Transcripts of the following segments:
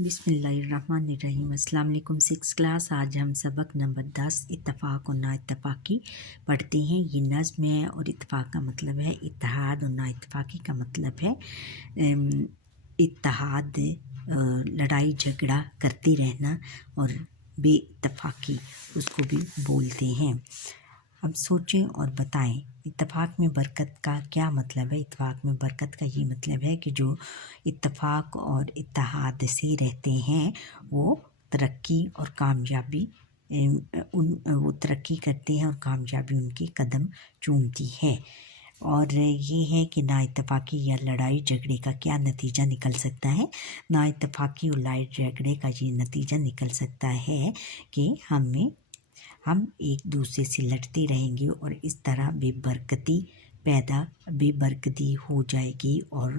बिस्मिल्लाहिर्रहमानिर्रहीम। अस्सलाम वालेकुम। 6 क्लास। आज हम सबक नंबर 10 इत्तफ़ाक़ और नाइत्तफ़ाक़ी पढ़ते हैं। ये नज़्म है और इत्तफ़ाक़ का मतलब है इत्तेहाद और नाइत्तफ़ाक़ी का मतलब है इत्तेहाद, लड़ाई झगड़ा करते रहना, और बेइत्तफ़ाक़ी उसको भी बोलते हैं। अब सोचें और बताएं, इत्तेफाक में बरकत का क्या मतलब है। इत्तेफाक में बरकत का ये मतलब है कि जो इत्तेफाक और इत्तेहाद से रहते हैं वो तरक्की और कामयाबी वो तरक्की करते हैं और कामयाबी उनकी कदम चूमती है। और ये है कि नाइत्तफ़ाक़ी या लड़ाई झगड़े का क्या नतीजा निकल सकता है। नाइत्तफ़ाक़ी और लड़ाई झगड़े का ये नतीजा निकल सकता है कि हम एक दूसरे से लड़ते रहेंगे और इस तरह बेबरकती हो जाएगी और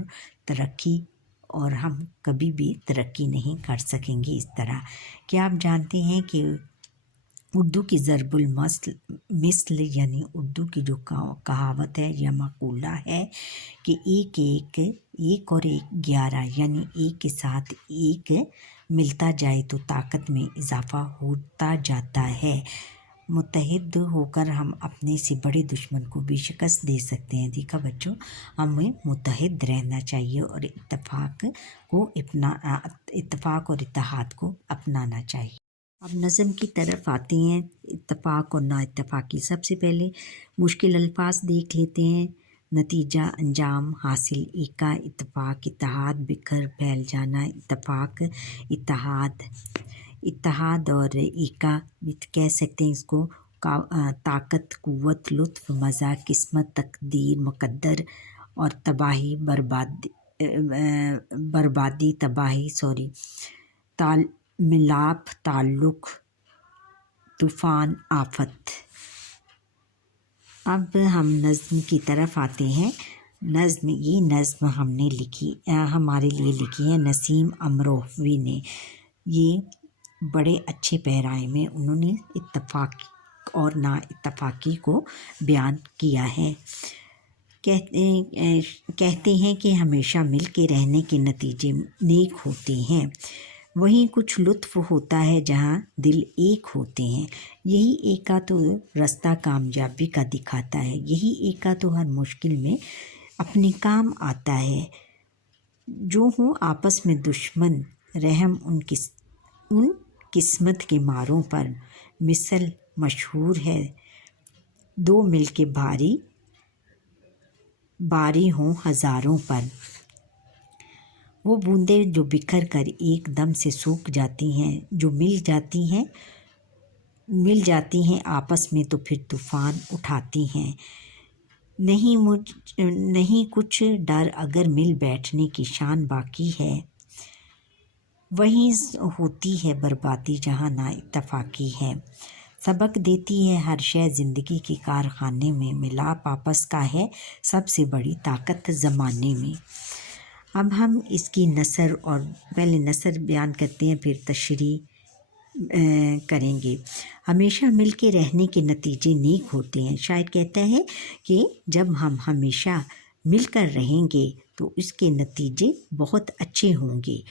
तरक्की, और हम कभी भी तरक्की नहीं कर सकेंगे इस तरह। क्या आप जानते हैं कि उर्दू की ज़रबुल मिसल यानी उर्दू की जो कहावत है या मक़ूला है कि एक और एक 11, यानी एक के साथ एक मिलता जाए तो ताकत में इजाफ़ा होता जाता है। मुत्तहिद होकर हम अपने से बड़े दुश्मन को भी शिकस्त दे सकते हैं। देखा बच्चों, हमें मुत्तहिद रहना चाहिए और इत्तेफाक और इत्तेहाद को अपनाना चाहिए। अब नज़म की तरफ आते हैं। इत्तेफाक और नाइत्तफ़ाक़ी। सबसे पहले मुश्किल अल्फाज देख लेते हैं। नतीजा, अंजाम, हासिल, एका, इत्तेफाक, इत्तेहाद, बिखर, फैल जाना, इत्तेफाक, इत्तेहाद और एका भी कह सकते हैं इसको। ताकत, कुव्वत, लुत्फ़, मज़ा, किस्मत, तकदीर, मुक़द्दर और तबाही, बर्बादी, तबाही, मिलाप, ताल्लुक़, तूफ़ान, आफ़त। अब हम नज़्म की तरफ आते हैं। ये नज़्म हमने हमारे लिए लिखी है नसीम अमरोहवी ने। ये बड़े अच्छे पैराए में उन्होंने इत्तेफाक और ना इत्तेफाक़ी को बयान किया है। कहते हैं कि हमेशा मिल के रहने के नतीजे नेक होते हैं। वहीं कुछ लुत्फ़ होता है जहाँ दिल एक होते हैं। यही एका तो रास्ता कामयाबी का दिखाता है। यही एका तो हर मुश्किल में अपने काम आता है। जो हों आपस में दुश्मन, रहम उन किस्मत के मारों पर। मिसल मशहूर है, दो मिल के बारी हों हज़ारों पर। वो बूंदें जो बिखर कर एक दम से सूख जाती हैं, जो मिल जाती हैं आपस में तो फिर तूफ़ान उठाती हैं। नहीं कुछ डर अगर मिल बैठने की शान बाकी है। वहीं होती है बर्बादी जहाँ ना इत्तेफाक़ी है। सबक देती है हर शय ज़िंदगी के कारखाने में। मिलाप आपस का है सबसे बड़ी ताकत ज़माने में। अब हम इसकी नसर, और पहले नसर बयान करते हैं फिर तशरीह करेंगे। हमेशा मिल के रहने के नतीजे नेक होते हैं। शायर कहता है कि जब हम हमेशा मिलकर रहेंगे तो इसके नतीजे बहुत अच्छे होंगे।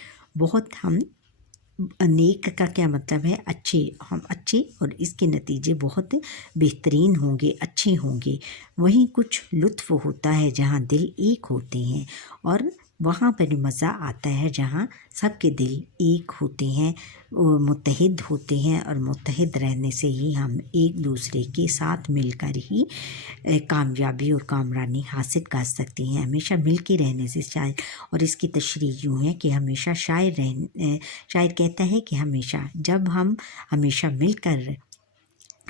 नेक का क्या मतलब है, अच्छे, और इसके नतीजे बहुत बेहतरीन होंगे, अच्छे होंगे। वहीं कुछ लुत्फ़ होता है जहाँ दिल एक होते हैं, और वहाँ पर मज़ा आता है जहाँ सबके दिल एक होते हैं, मुत्तहिद होते हैं। और मुत्तहिद रहने से ही हम एक दूसरे के साथ मिलकर ही कामयाबी और कामरानी हासिल कर सकते हैं। हमेशा मिल के रहने से शायर, और इसकी तशरीह यूँ है कि हमेशा शायर कहता है कि जब हम हमेशा मिलकर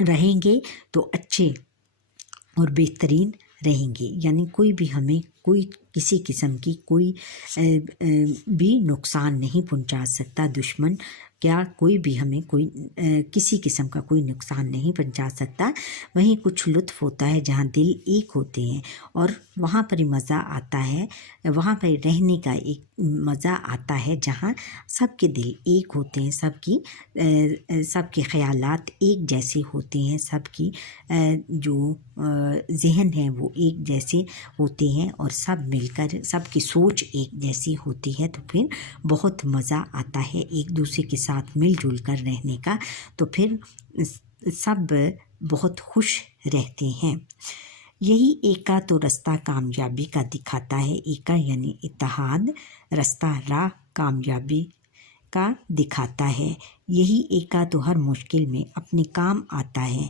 रहेंगे तो अच्छे और बेहतरीन रहेंगे। यानी कोई किसी किस्म की कोई भी नुकसान नहीं पहुंचा सकता। दुश्मन क्या कोई भी हमें किसी किस्म का कोई नुकसान नहीं पहुंचा सकता। वहीं कुछ लुत्फ़ होता है जहाँ दिल एक होते हैं, और वहाँ पर मज़ा आता है। वहाँ पर रहने का एक मज़ा आता है जहाँ सबके दिल एक होते हैं, सबके ख़यालात एक जैसे होते हैं, सबकी जो ज़हन है वो एक जैसे होते हैं, और اور سب مل کر سب کی سوچ ایک جیسی ہوتی ہے تو پھر بہت مزہ آتا ہے ایک دوسرے کے ساتھ مل جل کر رہنے کا، تو پھر سب بہت خوش رہتے ہیں۔ یہی ایکا تو رستہ کامیابی کا دکھاتا ہے۔ ایکا یعنی اتحاد، رستہ راہ کامیابی کا دکھاتا ہے۔ یہی ایکا تو ہر مشکل میں اپنے کام آتا ہے۔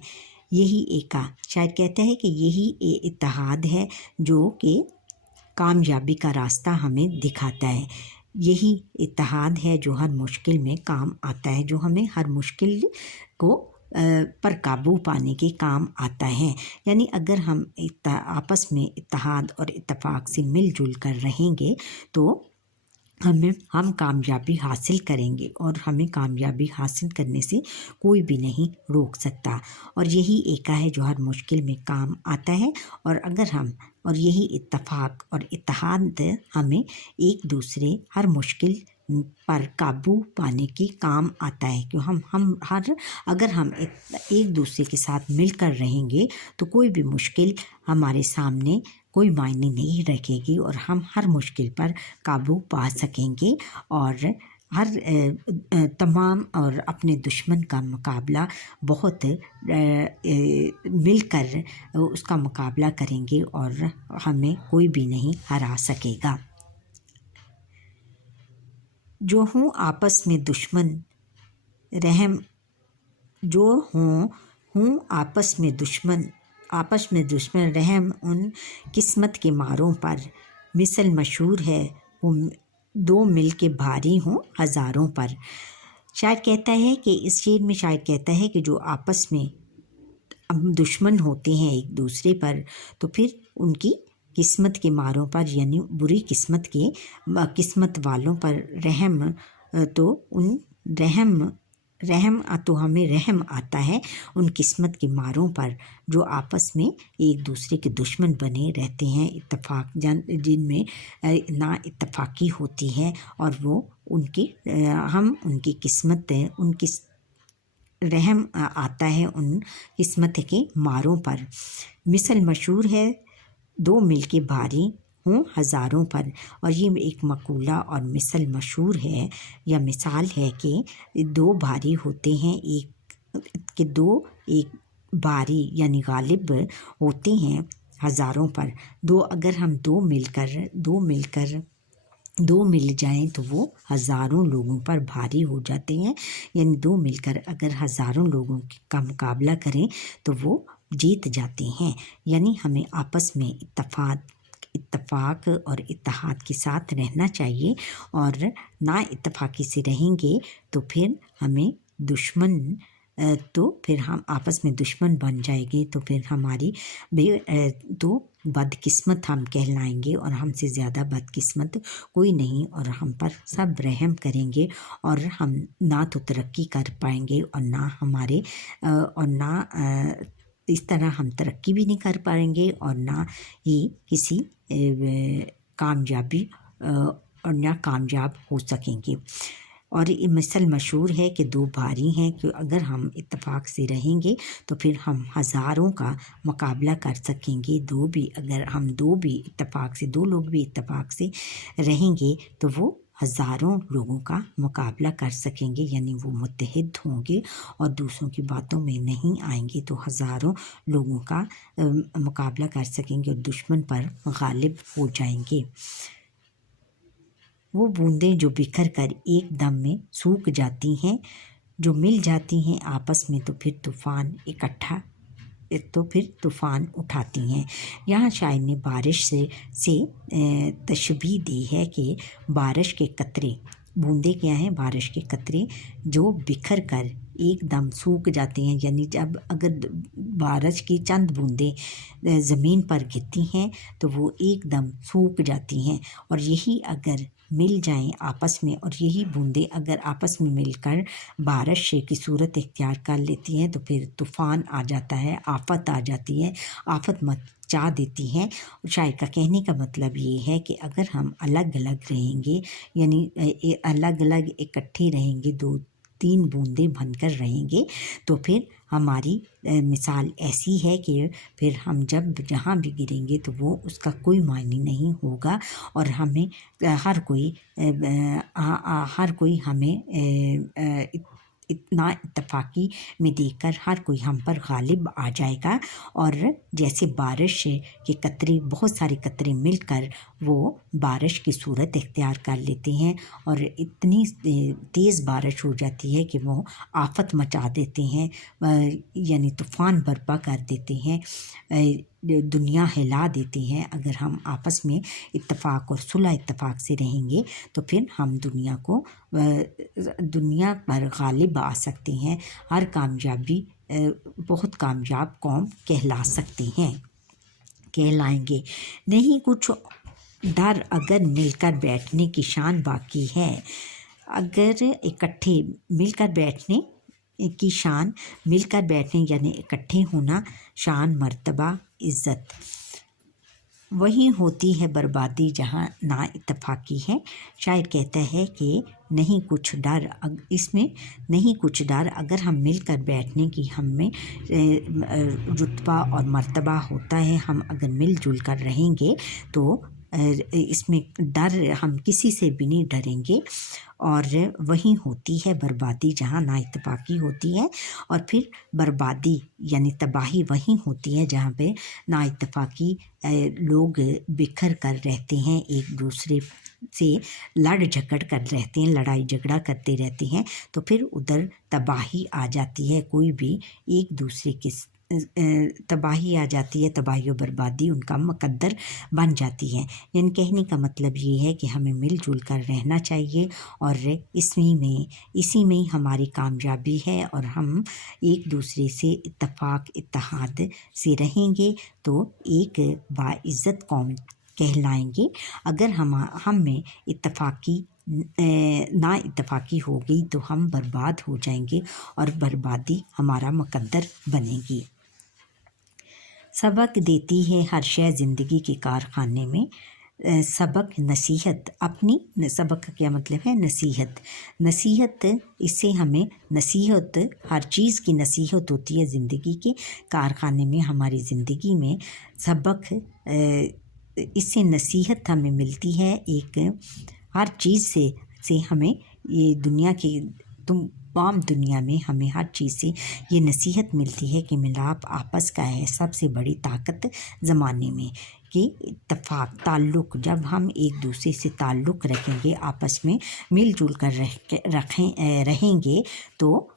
یہی ایکا شاید کہتا ہے کہ یہی اتحاد ہے جو کہ کامیابی کا راستہ ہمیں دکھاتا ہے۔ یہی اتحاد ہے جو ہر مشکل میں کام آتا ہے، جو ہمیں ہر مشکل کو پر قابو پانے کے کام آتا ہے۔ یعنی اگر ہم آپس میں اتحاد اور اتفاق سے مل جل کر رہیں گے تو ہم کامیابی حاصل کریں گے، اور ہمیں کامیابی حاصل کرنے سے کوئی بھی نہیں روک سکتا۔ اور یہی ایکا ہے جو ہر مشکل میں کام آتا ہے، اور یہی اتفاق اور اتحاد ہمیں ایک دوسرے ہر مشکل پر قابو پانے کے کام آتا ہے، کہ اگر ہم ایک دوسرے کے ساتھ مل کر رہیں گے تو کوئی بھی مشکل ہمارے سامنے کوئی معنی نہیں رکھے گی، اور ہم ہر مشکل پر قابو پا سکیں گے، اور تمام اور اپنے دشمن کا مقابلہ بہت مل کر اس کا مقابلہ کریں گے، اور ہمیں کوئی بھی نہیں ہرا سکے گا۔ جو ہوں آپس میں دشمن رحم ان قسمت کے ماروں پر، مثل مشہور ہے وہ دو مل کے بھاری ہوں ہزاروں پر۔ شاعر کہتا ہے کہ اس شعر میں شاعر کہتا ہے کہ جو آپس میں دشمن ہوتے ہیں ایک دوسرے پر، تو پھر ان کی قسمت کے ماروں پر، یعنی بری قسمت والوں پر تو ہمیں رحم آتا ہے ان قسمت کے ماروں پر جو آپس میں ایک دوسرے کے دشمن بنے رہتے ہیں، جن میں نا اتفاقی ہوتی ہے، اور وہ ہم ان کی قسمت رحم آتا ہے ان قسمت کے ماروں پر۔ مثل مشہور ہے دو مل کے بھاری ہوں ہزاروں پر، اور یہ ایک مقولہ اور مثل مشہور ہے یا مثال ہے کہ دو بھاری ہوتے ہیں، ایک بھاری یعنی غالب ہوتے ہیں ہزاروں پر۔ اگر ہم دو مل جائیں تو وہ ہزاروں لوگوں پر بھاری ہو جاتے ہیں، یعنی دو مل کر اگر ہزاروں لوگوں کا مقابلہ کریں تو وہ جیت جاتے ہیں۔ یعنی ہمیں آپس میں اتفاق اور اتحاد کے ساتھ رہنا چاہیے، اور نا اتفاقی سے رہیں گے تو پھر ہم آپس میں دشمن بن جائیں گے، تو پھر ہماری تو بدقسمت ہم کہلائیں گے، اور ہم سے زیادہ بدقسمت کوئی نہیں، اور ہم پر سب رحم کریں گے، اور ہم نہ تو ترقی کر پائیں گے، اور نہ اس طرح ہم ترقی بھی نہیں کر پائیں گے، اور نہ ہی کسی کامیابی اور نہ کامیاب ہو سکیں گے۔ اور یہ مثل مشہور ہے کہ دو بھاری ہیں، کہ اگر ہم اتفاق سے رہیں گے تو پھر ہم ہزاروں کا مقابلہ کر سکیں گے۔ اگر ہم دو لوگ بھی اتفاق سے رہیں گے تو وہ ہزاروں لوگوں کا مقابلہ کر سکیں گے، یعنی وہ متحد ہوں گے اور دوسروں کی باتوں میں نہیں آئیں گے، تو ہزاروں لوگوں کا مقابلہ کر سکیں گے اور دشمن پر غالب ہو جائیں گے۔ وہ بوندیں جو بکھر کر ایک دم میں سوکھ جاتی ہیں، جو مل جاتی ہیں آپس میں تو پھر طوفان اٹھاتی ہیں۔ یہاں شاعر نے بارش سے تشبیہ دی ہے کہ بارش کے قطرے، بوندیں کیا ہیں؟ بارش کے قطرے جو بکھر کر ایک دم سوکھ جاتے ہیں، یعنی اگر بارش کی چند بوندیں زمین پر گرتی ہیں تو وہ ایک دم سوکھ جاتی ہیں، اور یہی اگر مل جائیں آپس میں، اور یہی بوندیں اگر آپس میں مل کر بارش کی صورت اختیار کر لیتی ہیں تو پھر طوفان آ جاتا ہے، آفت آ جاتی ہے، آفت مچا دیتی ہیں۔ شاعر کا کہنے کا مطلب یہ ہے کہ اگر ہم الگ الگ رہیں گے، یعنی الگ الگ اکٹھے رہیں گے، 3 बूंदें बनकर रहेंगे तो फिर हमारी मिसाल ऐसी है कि फिर हम जब जहाँ भी गिरेंगे तो वो उसका कोई मायने नहीं होगा और हमें हर कोई हमें इतना इत्तफाकी में देखकर हर कोई हम पर गालिब आ जाएगा। और जैसे बारिश के कतरे, बहुत सारे कतरे मिलकर वो बारिश की सूरत इख्तियार कर लेते हैं और इतनी तेज़ बारिश हो जाती है कि वो आफत मचा देते हैं, यानी तूफ़ान बर्पा कर देते हैं, दुनिया हिला देते हैं। अगर हम आपस में इत्तफाक और सुलह इत्तफाक से रहेंगे तो फिर हम दुनिया पर गालिब आ सकते हैं, हर कामयाबी बहुत कामयाब कौम कहलाएंगे। नहीं कुछ डर अगर मिलकर बैठने की शान बाकी है, अगर इकट्ठे मिलकर बैठने की शान, मिलकर बैठने यानी इकट्ठे होना, शान मर्तबा इज़्ज़त, वही होती है बर्बादी जहाँ ना इत्तफाकी है। शायर कहता है कि नहीं कुछ डर, इसमें नहीं कुछ डर अगर हम मिलकर बैठने की हमें रुतबा और मर्तबा होता है, हम अगर मिलजुल कर रहेंगे तो इसमें डर, हम किसी से भी नहीं डरेंगे। और वही होती है बर्बादी जहाँ ना इत्तफाकी होती है, और फिर बर्बादी यानी तबाही वही होती है जहाँ पे ना इत्तफाकी लोग बिखर कर रहते हैं, एक दूसरे से लड़ झगड़ कर रहते हैं, लड़ाई झगड़ा करते रहते हैं, तो फिर उधर तबाही आ जाती है। कोई भी एक दूसरे के तबाही आ जाती है, तबाही और बर्बादी उनका मुकद्दर बन जाती है। यानी कहने का मतलब ये है कि हमें मिलजुल कर रहना चाहिए और इसी में हमारी कामयाबी है। और हम एक दूसरे से इत्तेहाद से रहेंगे तो एक बाइज़्ज़त कौम कहलाएंगे। अगर हम में ना इत्तफाकी हो गई तो हम बर्बाद हो जाएंगे और बर्बादी हमारा मुकद्दर बनेगी। सबक देती है हर शय ज़िंदगी के कारखाने में, सबक नसीहत अपनी, सबक का क्या मतलब है, नसीहत, इससे हमें नसीहत, हर चीज़ की नसीहत होती है ज़िंदगी के कारखाने में, हमारी ज़िंदगी में सबक, इससे नसीहत हमें मिलती है। एक हर चीज़ से हमें ये दुनिया की तमाम दुनिया में हमें हर चीज़ से ये नसीहत मिलती है कि मिलाप आपस का है सबसे बड़ी ताकत ज़माने में, कि इत्तफाक ताल्लुक़, जब हम एक दूसरे से ताल्लुक़ रखेंगे, आपस में मिलजुल कर रहेंगे तो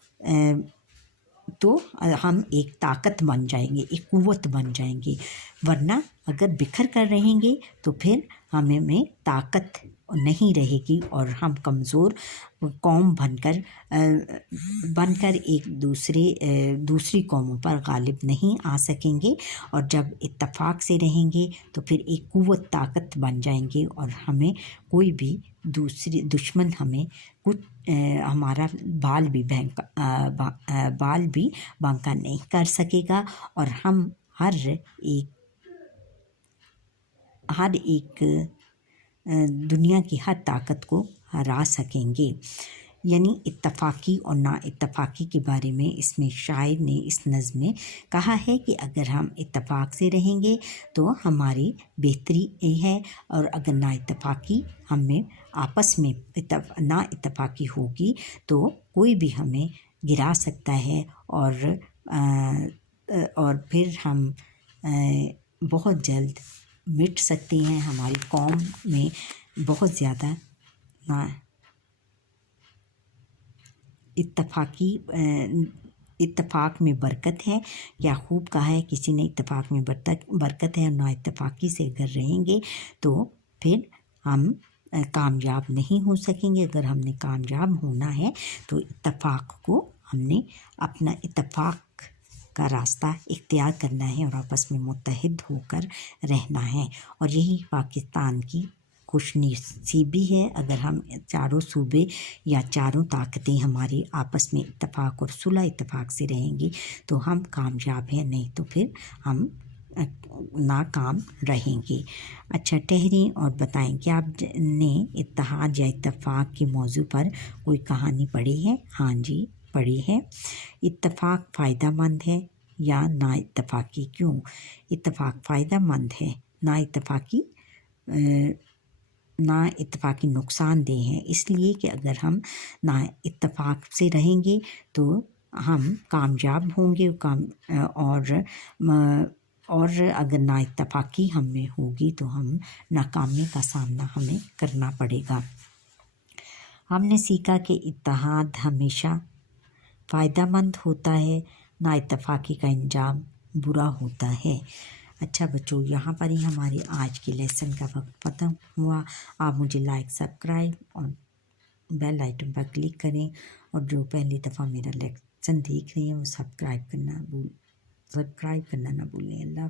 हम एक ताकत बन जाएंगे, एक क़ुव्वत बन जाएंगे। वरना अगर बिखर कर रहेंगे तो फिर हमें ताकत नहीं रहेगी और हम कमज़ोर कौम बनकर एक दूसरी कौमों पर गालिब नहीं आ सकेंगे। और जब इत्तफाक से रहेंगे तो फिर एक क़ुव्वत, ताकत बन जाएंगे और हमें कोई भी दूसरी दुश्मन हमें हमारा बाल भी बांका नहीं कर सकेगा और हम हर एक दुनिया की हर ताकत को हरा सकेंगे। यानी इत्तफाकी और ना इत्तफाकी के बारे में इसमें शायर ने इस नज़्म में कहा है कि अगर हम इत्तफाक से रहेंगे तो हमारी बेहतरी है, और अगर ना इत्तफाकी हमें आपस में ना इत्तफाकी होगी तो कोई भी हमें गिरा सकता है और फिर हम बहुत जल्द मिट सकते हैं। हमारी कौम में बहुत ज़्यादा ना इत्तफाक में बरकत है। क्या खूब कहा है किसी ने, इत्तफाक में बरकत है, और ना इत्तफाकी से अगर रहेंगे तो फिर हम कामयाब नहीं हो सकेंगे। अगर हमने कामयाब होना है तो इत्तफाक को हमने अपना इत्तफाक का रास्ता इख्तियार करना है और आपस में मुत्तहिद होकर रहना है। और यही पाकिस्तान की खुशनसीबी है। अगर हम चारों सूबे या चारों ताकतें हमारी आपस में इत्तफाक और सुलह इत्तफाक से रहेंगी तो हम कामयाब हैं, नहीं तो फिर हम नाकाम रहेंगे। अच्छा, ठहरें और बताएं कि आपने इत्तेहाद या इत्तेफाक के मौजू पर कोई कहानी पढ़ी है? हाँ जी, पढ़ी है। इत्तेफाक फ़ायदेमंद है या ना इत्तेफाकी? क्यों? इत्तेफाक फ़ायदेमंद है, ना इत्तेफाकी नुकसानदेह है, इसलिए कि अगर हम ना इत्तेफाक से रहेंगे तो हम कामयाब होंगे और अगर ना इत्तेफाकी हम में होगी तो हम नाकामी का सामना हमें करना पड़ेगा। हमने सीखा कि इत्तेहाद हमेशा फ़ायदेमंद होता है, ना इत्तेफाकी का अंजाम बुरा होता है। अच्छा बच्चों, यहाँ पर ही हमारे आज के लेसन का वक्त ख़त्म हुआ। आप मुझे लाइक, सब्सक्राइब और बेल आइकन पर क्लिक करें, और जो पहली दफ़ा मेरा लेसन देख रहे हैं वो सब्सक्राइब करना ना भूलें। अल्लाह।